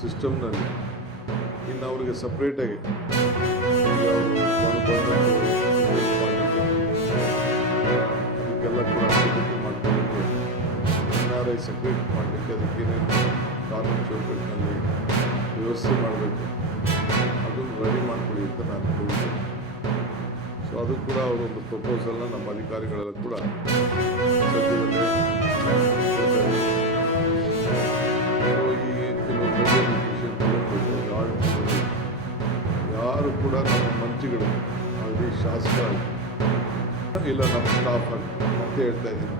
ಸಿಸ್ಟಮ್ನಲ್ಲಿ ಇನ್ನು ಅವ್ರಿಗೆ ಸಪ್ರೇಟಾಗಿ ಈಗ ಅವರು ಅದಕ್ಕೆಲ್ಲ ಕೂಡ ಸಿದ್ಧತೆ ಮಾಡ್ಕೊಳ್ಳಿಕ್ಕೆ NRI ಸಪ್ರೇಟ್ ಮಾಡಲಿಕ್ಕೆ ಅದಕ್ಕೇನೇನು ಕಾನೂನು ಚೌಕಟ್ಟಿನಲ್ಲಿ ವ್ಯವಸ್ಥೆ ಮಾಡಬೇಕು ಅದನ್ನು ರೆಡಿ ಮಾಡ್ಕೊಳ್ಳಿ ಅಂತ ನಾನು ಹೇಳಿದ್ದೆ. ಸೊ ಅದು ಕೂಡ ಅವರೊಂದು ಪ್ರಪೋಸಲ್ನ ನಮ್ಮ ಅಧಿಕಾರಿಗಳೆಲ್ಲ ಕೂಡ ಸದ್ಯದಲ್ಲೇ ಕೊಡ್ತಾರೆ. ಸೊ ಈ ಕೆಲವು ಡಿಸಿಷನ್ ತಗೊಂಡು ಆಡಳಿತದಲ್ಲಿ ಯಾರು ಕೂಡ ನಮ್ಮ ಮಂತ್ರಿಗಳು ಆಗಲಿ ಶಾಸಕ ಇಲ್ಲ ನಮ್ಮ ಸ್ಟಾಫ್ ಅಂತ ಹೇಳ್ತಾ ಇದ್ದೀನಿ,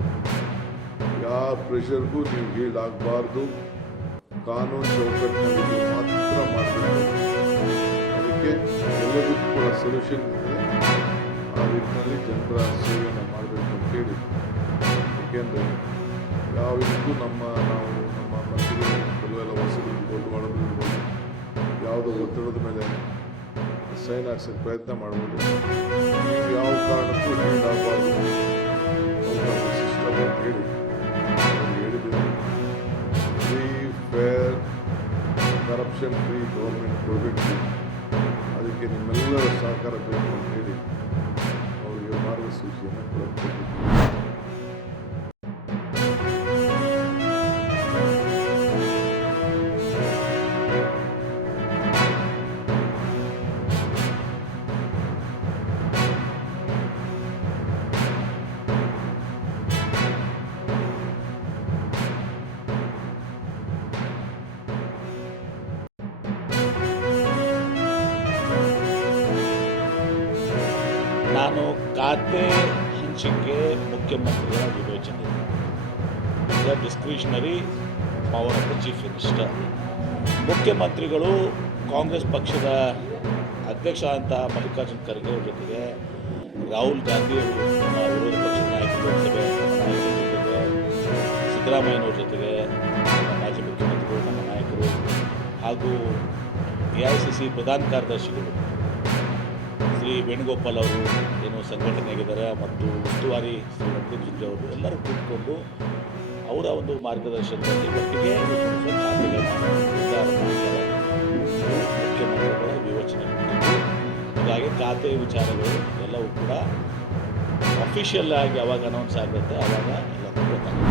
ಯಾವ ಪ್ರೆಷರ್ಗೂ ನೀವು ಈಡಾಗಬಾರ್ದು. ಕಾನೂನು ಚೌಕಟ್ಟಿನಲ್ಲಿ ನೀವು ಮಾತ್ರ ಮಾಡಬೇಕು. ಅದಕ್ಕೆ ಎಲ್ಲದಕ್ಕೂ ಕೂಡ ಸೊಲ್ಯೂಷನ್ ಇದೆ. ಆ ನಿಟ್ಟಿನಲ್ಲಿ ಜನರ ಸೇವೆಯನ್ನು ಮಾಡಬೇಕು ಅಂತೇಳಿ, ಏಕೆಂದರೆ ಯಾವ ಇದಕ್ಕೂ ನಾವು ನಮ್ಮ ಮಂತ್ರಿಗಳು ಕೆಲವೆಲ್ಲ ಹೊಸದು ಇರ್ಬೋದು, ಒಳದು ಇರ್ಬೋದು, ಯಾವುದೋ ಒತ್ತಡದ ಮೇಲೆ ಸೈನ್ ಹಾಕ್ಸೋಕ್ಕೆ ಪ್ರಯತ್ನ ಮಾಡ್ಬೋದು. ನೀವು ಯಾವ ಕಾರಣಕ್ಕೂ ಈಡಾಗಬಾರ್ದು ಅಂತ ಸಿಸ್ಟಮ್ ಅಂತ ಹೇಳಿ ಹೇಳಿದ್ದೀವಿ. Free fair corruption free government ಕೊಡಬೇಕು. ಅದಕ್ಕೆ ನಿಮ್ಮೆಲ್ಲರ ಸಹಕಾರ ಬೇಕು ಅಂತ ಹೇಳಿ ಅವರಿಗೆ ಮಾರ್ಗಸೂಚಿಯನ್ನು ಕೂಡ ಕೊಟ್ಟಿದ್ದೀವಿ. ನಾನು ಖಾತೆ ಹಂಚಿಕೆ ಮುಖ್ಯಮಂತ್ರಿಗಳ ವಿವೇಚನೆ, discretionary power of the chief minister. ಮುಖ್ಯಮಂತ್ರಿಗಳು ಕಾಂಗ್ರೆಸ್ ಪಕ್ಷದ ಅಧ್ಯಕ್ಷ ಅಂತ ಮಲ್ಲಿಕಾರ್ಜುನ ಖರ್ಗೆ ಅವರ ಜೊತೆಗೆ ರಾಹುಲ್ ಗಾಂಧಿ ಅವರು ನಮ್ಮ ವಿರೋಧ ಪಕ್ಷದ ನಾಯಕರ ಜೊತೆಗೆ ಸಿದ್ದರಾಮಯ್ಯನವ್ರ ಜೊತೆಗೆ ಮಾಜಿ ಮುಖ್ಯಮಂತ್ರಿಗಳು ನಮ್ಮ ನಾಯಕರು ಹಾಗೂ AICC ಪ್ರಧಾನ ಕಾರ್ಯದರ್ಶಿಗಳು ಶ್ರೀ ವೇಣುಗೋಪಾಲ್ ಅವರು ಏನು ಸಂಘಟನೆಗಿದ್ದಾರೆ ಮತ್ತು ಉಸ್ತುವಾರಿ ಶ್ರೀ ರಂಜಿತ್ ಜಿಂಜೆ ಅವರು ಎಲ್ಲರೂ ಕೂತ್ಕೊಂಡು ಅವರ ಒಂದು ಮಾರ್ಗದರ್ಶನದಲ್ಲಿ ಒಟ್ಟಿಗೆ ಮುಖ್ಯಮಂತ್ರಿಗಳ ವಿವೇಚನೆ ಕೊಟ್ಟಿದ್ದು. ಹೀಗಾಗಿ ಖಾತೆ ವಿಚಾರಗಳು ಎಲ್ಲವೂ ಕೂಡ ಅಫಿಷಿಯಲ್ ಆಗಿ ಯಾವಾಗ ಅನೌನ್ಸ್ ಆಗುತ್ತೆ ಆವಾಗ ಎಲ್ಲರಿಗೂ ಗೊತ್ತಾಗುತ್ತೆ.